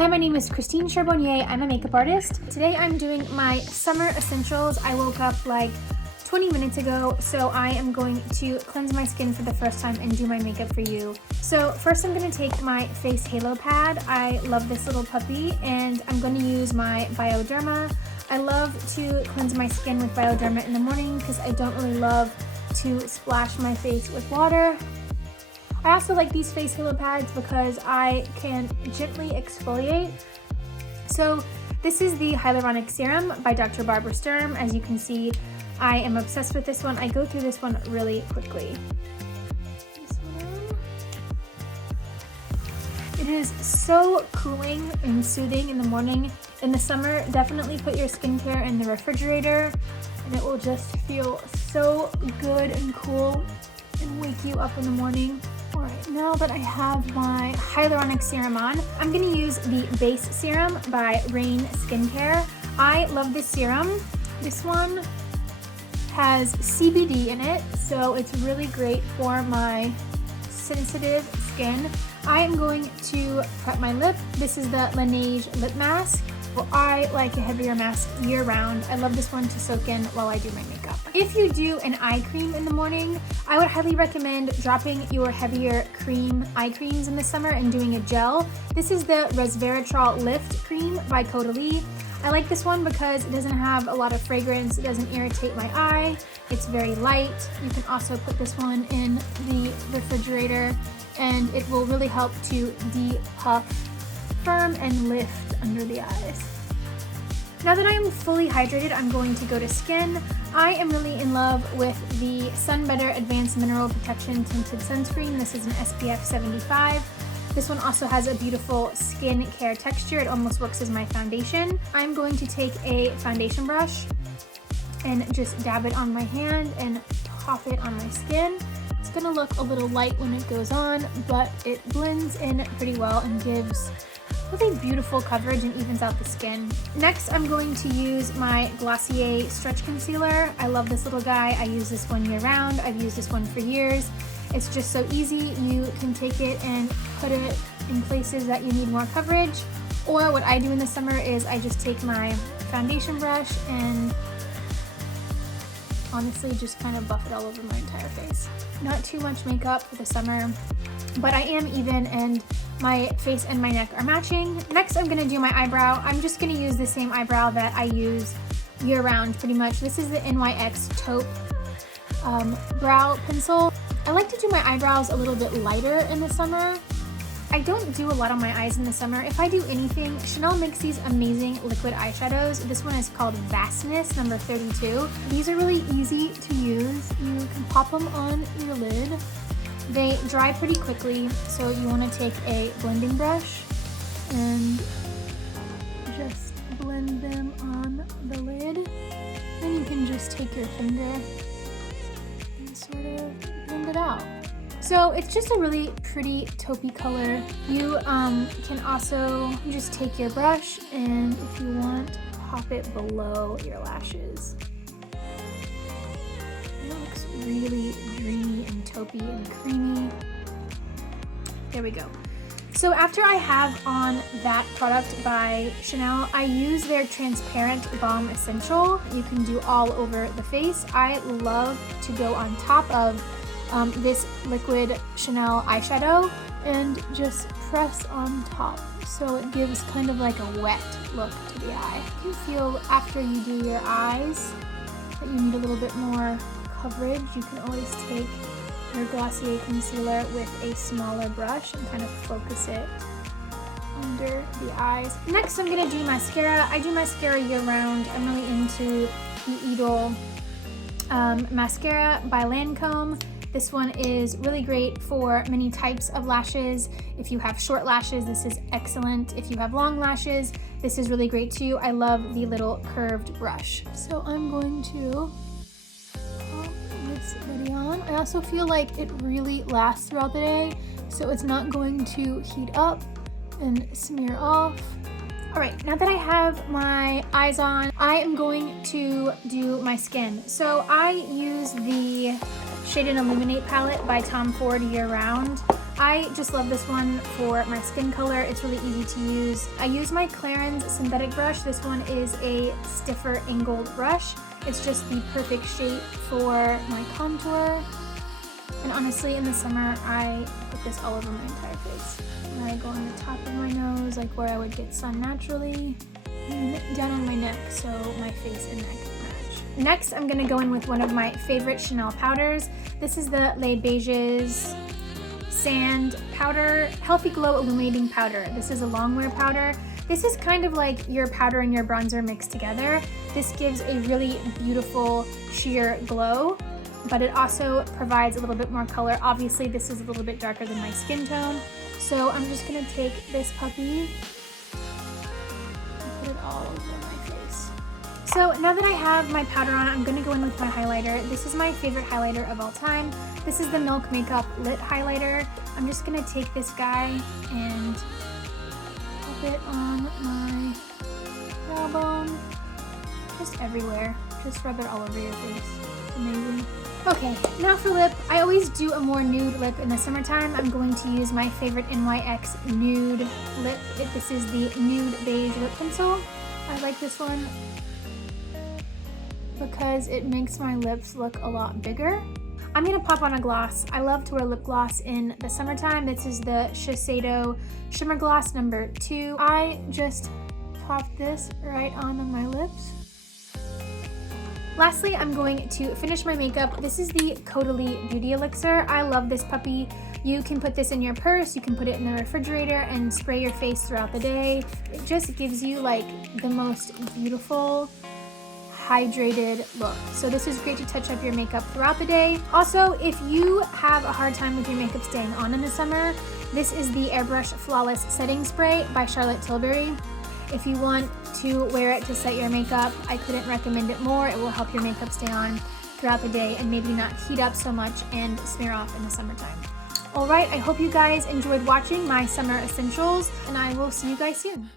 Hi, my name is Christine Cherbonnier. I'm a makeup artist. Today I'm doing my summer essentials. I woke up like 20 minutes ago, so I am going to cleanse my skin for the first time and do my makeup for you. So first I'm going to take my face halo pad. I love this little puppy, and I'm going to use my Bioderma. I love to cleanse my skin with Bioderma in the morning because I don't really love to splash my face with water. I also like these face halo pads because I can gently exfoliate. So this is the Hyaluronic Serum by Dr. Barbara Sturm. As you can see, I am obsessed with this one. I go through this one really quickly. It is so cooling and soothing in the morning. In the summer, definitely put your skincare in the refrigerator and it will just feel so good and cool and wake you up in the morning. All right, now that I have my hyaluronic serum on, I'm gonna use the Base Serum by Reyn Skincare. I love this serum. This one has CBD in it, so it's really great for my sensitive skin. I am going to prep my lip. This is the Laneige lip mask. Well, I like a heavier mask year round. I love this one to soak in while I do my makeup. If you do an eye cream in the morning, I would highly recommend dropping your heavier eye creams in the summer and doing a gel. This is the Resveratrol Lift Cream by Caudalie. I like this one because it doesn't have a lot of fragrance, it doesn't irritate my eye, it's very light. You can also put this one in the refrigerator and it will really help to depuff, firm, and lift under the eyes. Now that I am fully hydrated, I'm going to go to skin. I am really in love with the Sunbetter Advanced Mineral Protection Tinted Sunscreen. This is an SPF 75. This one also has a beautiful skin care texture. It almost works as my foundation. I'm going to take a foundation brush and just dab it on my hand and pop it on my skin. It's gonna look a little light when it goes on, but it blends in pretty well and gives really beautiful coverage and evens out the skin. Next, I'm going to use my Glossier Stretch Concealer. I love this little guy. I use this one year round. I've used this one for years. It's just so easy. You can take it and put it in places that you need more coverage. Or what I do in the summer is I just take my foundation brush and honestly just kind of buff it all over my entire face. Not too much makeup for the summer, but I am even and my face and my neck are matching. Next, I'm gonna do my eyebrow. I'm just gonna use the same eyebrow that I use year round pretty much. This is the NYX Taupe brow pencil. I like to do my eyebrows a little bit lighter in the summer. I don't do a lot on my eyes in the summer. If I do anything, Chanel makes these amazing liquid eyeshadows. This one is called Vastness number 32. These are really easy to use. You can pop them on your lid. They dry pretty quickly, so you want to take a blending brush and just blend them on the lid. Then you can just take your finger and sort of blend it out. So it's just a really pretty taupey color. You can also just take your brush and if you want, pop it below your lashes. It looks really dreamy and taupey and creamy. There we go. So after I have on that product by Chanel, I use their transparent balm essential. You can do all over the face. I love to go on top of this liquid Chanel eyeshadow and just press on top. So it gives kind of like a wet look to the eye. You can feel after you do your eyes that you need a little bit more coverage. You can always take your Glossier concealer with a smaller brush and kind of focus it under the eyes. Next, I'm gonna do mascara. I do mascara year round. I'm really into the Idol mascara by Lancome. This one is really great for many types of lashes. If you have short lashes, this is excellent. If you have long lashes, this is really great too. I love the little curved brush. So I'm going to pop this video on. I also feel like it really lasts throughout the day, so it's not going to heat up and smear off. All right, now that I have my eyes on, I am going to do my skin. So I use the Shade and Illuminate palette by Tom Ford year round. I just love this one for my skin color. It's really easy to use. I use my Clarins synthetic brush. This one is a stiffer angled brush. It's just the perfect shape for my contour. And honestly, in the summer, I put this all over my entire face. And I go on the top of my nose, like where I would get sun naturally, and down on my neck, so my face and neck match. Next, I'm gonna go in with one of my favorite Chanel powders. This is the Les Beiges Sand Powder Healthy Glow Illuminating Powder. This is a long wear powder. This is kind of like your powder and your bronzer mixed together. This gives a really beautiful sheer glow, but it also provides a little bit more color. Obviously, this is a little bit darker than my skin tone. So I'm just gonna take this puppy and put it all over my face. So now that I have my powder on, I'm gonna go in with my highlighter. This is my favorite highlighter of all time. This is the Milk Makeup Lit Highlighter. I'm just gonna take this guy and pop it on my brow bone, just everywhere. Just rub it all over your face. Amazing. Okay, now for lip. I always do a more nude lip in the summertime. I'm going to use my favorite NYX Nude lip. This is the Nude Beige Lip Pencil. I like this one because it makes my lips look a lot bigger. I'm gonna pop on a gloss. I love to wear lip gloss in the summertime. This is the Shiseido Shimmer Gloss number 2. I just pop this right on my lips. Lastly, I'm going to finish my makeup. This is the Caudalie Beauty Elixir. I love this puppy. You can put this in your purse, you can put it in the refrigerator and spray your face throughout the day. It just gives you like the most beautiful, hydrated look. So this is great to touch up your makeup throughout the day. Also, if you have a hard time with your makeup staying on in the summer, this is the Airbrush Flawless Setting Spray by Charlotte Tilbury. If you want to wear it to set your makeup, I couldn't recommend it more. It will help your makeup stay on throughout the day and maybe not heat up so much and smear off in the summertime. All right, I hope you guys enjoyed watching my summer essentials, and I will see you guys soon.